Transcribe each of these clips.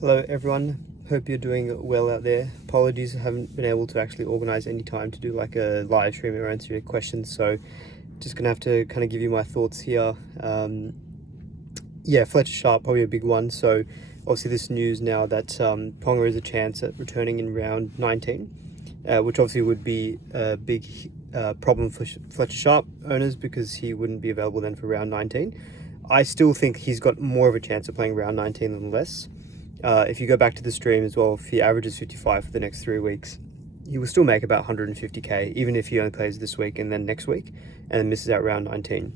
Hello everyone, hope you're doing well out there. Apologies, I haven't been able to actually organize any time to do like a live stream or answer your questions, so just gonna have to kind of give you my thoughts here. Fletcher Sharp, probably a big one. So obviously this news now that Ponga is a chance at returning in round 19, which obviously would be a big problem for Fletcher Sharp owners because he wouldn't be available then for round 19. I still think he's got more of a chance of playing round 19 than less. If you go back to the stream as well, if he averages 55 for the next 3 weeks, he will still make about 150k, even if he only plays this week and then next week, and then misses out round 19.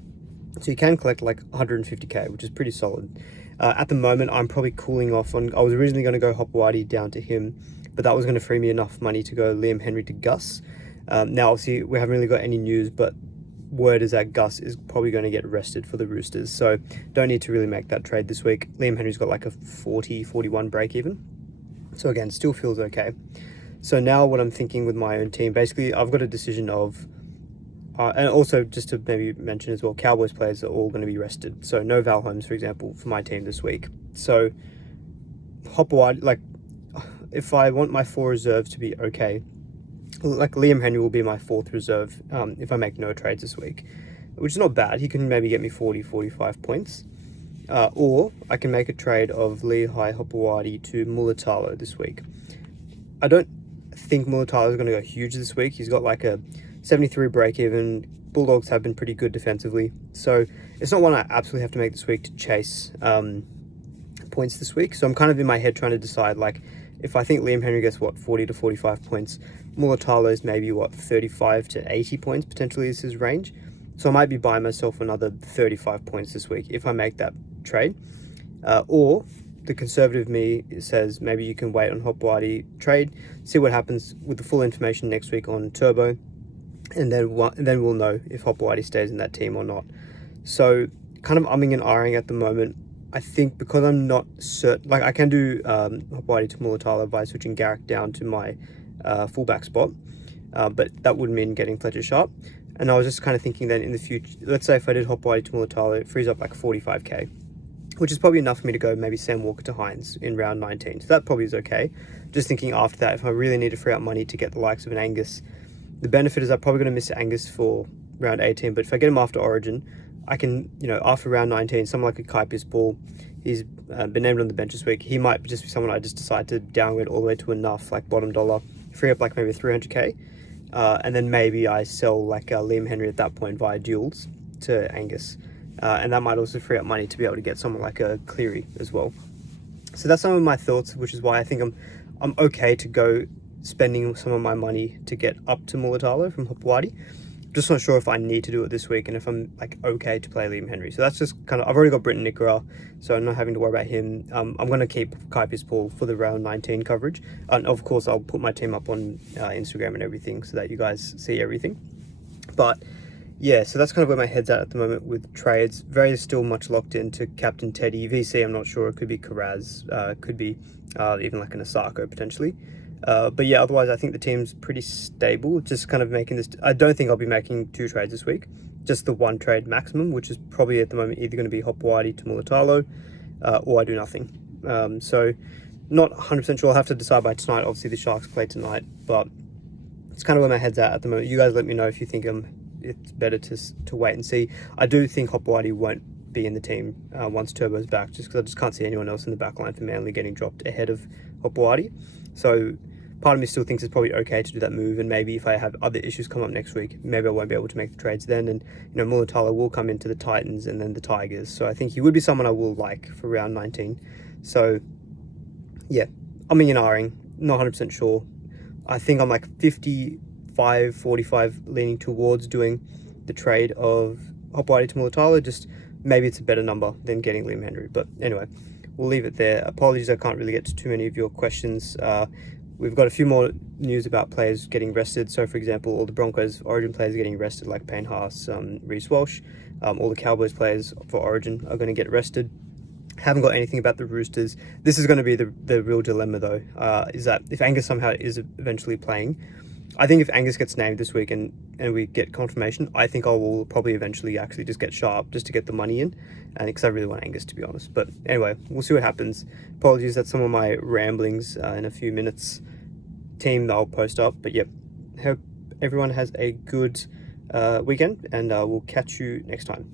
So you can collect like 150k, which is pretty solid. At the moment, I'm probably cooling off on. I was originally going to go Hopewadi down to him, but that was going to free me enough money to go Liam Henry to Gus. Now, obviously, we haven't really got any news, but word is that Gus is probably going to get rested for the Roosters, so don't need to really make that trade this week. Liam Henry's got like a 40-41 break even, so again, still feels okay. So now what I'm thinking with my own team, basically I've got a decision of and also just to maybe mention as well, Cowboys players are all going to be rested, so no Val Holmes, for example, for my team this week. So Hopewadi, like if I want my 4 reserves to be okay, like Liam Henry will be my 4th reserve if I make no trades this week, which is not bad. He can maybe get me 40-45 points. Or I can make a trade of Lehigh Hopewadi to Mulatalo this week. I don't think Mulatalo is going to go huge this week. He's got like a 73 break even. Bulldogs have been pretty good defensively, so it's not one I absolutely have to make this week to chase points this week. So I'm kind of in my head trying to decide, like, if I think Liam Henry gets 40 to 45 points, Mulatalo's maybe 35 to 80 points potentially is his range. So I might be buying myself another 35 points this week if I make that trade. Or the conservative me says maybe you can wait on Hopewadi trade, see what happens with the full information next week on Turbo, and then we'll know if Hopewadi stays in that team or not. So kind of umming and ahhing at the moment. I think because I'm not certain, like I can do Hopewadi to Mulatalo by switching Garrick down to my fullback spot, but that would mean getting Fletcher Sharp. And I was just kind of thinking then in the future, let's say if I did Hopewadi to Mulatalo, it frees up like 45k, which is probably enough for me to go maybe Sam Walker to Hines in round 19. So that probably is okay. Just thinking after that, if I really need to free up money to get the likes of an Angus, the benefit is I'm probably going to miss Angus for round 18, but if I get him after Origin, I can, after round 19, someone like a Kaipius Ball, he's been named on the bench this week. He might just be someone I just decide to downgrade all the way to enough, like bottom dollar, free up like maybe 300k, and then maybe I sell like Liam Henry at that point via duels to Angus, and that might also free up money to be able to get someone like a Cleary as well. So that's some of my thoughts, which is why I think I'm okay to go spending some of my money to get up to Mulatalo from Hopewadi. Just not sure if I need to do it this week and if I'm like okay to play Liam Henry. So that's just kind of, I've already got Britton Nickera, so I'm not having to worry about him. I'm going to keep Kaipius Paul for the round 19 coverage. And of course, I'll put my team up on Instagram and everything so that you guys see everything. But yeah, so that's kind of where my head's at the moment with trades. Very still much locked into Captain Teddy. VC, I'm not sure. It could be Karaz, could be even like an Asako potentially. But yeah, otherwise I think the team's pretty stable. Just kind of making this, I don't think I'll be making 2 trades this week, just the 1 trade maximum, which is probably at the moment either going to be Hopewadi to Mulatalo, or I do nothing. So not 100% sure. I'll have to decide by tonight. Obviously the Sharks play tonight, but it's kind of where my head's at the moment. You guys let me know if you think it's better to wait and see. I do think Hopewadi won't be in the team once Turbo's back, just because I just can't see anyone else in the back line for Manly getting dropped ahead of Hopewadi. So part of me still thinks it's probably okay to do that move, and maybe if I have other issues come up next week, maybe I won't be able to make the trades then, and Mulatalo will come into the Titans and then the Tigers, so I think he would be someone I will like for round 19. So yeah, umming and ahhing, not 100% sure. I think I'm like 55-45 leaning towards doing the trade of Hopewadi to Mulatalo. Just maybe it's a better number than getting Liam Henry, but anyway, we'll leave it there. Apologies, I can't really get to too many of your questions. We've got a few more news about players getting rested. So, for example, all the Broncos Origin players are getting rested, like Payne Haas, Reece Walsh. All the Cowboys players for Origin are going to get rested. Haven't got anything about the Roosters. This is going to be the real dilemma, though, is that if Angus somehow is eventually playing, I think if Angus gets named this week and we get confirmation, I think I will probably eventually actually just get Sharp just to get the money in, and because I really want Angus, to be honest. But anyway, we'll see what happens. Apologies, that's some of my ramblings in a few minutes. Team that I'll post up, but yep, hope everyone has a good weekend, and we'll catch you next time.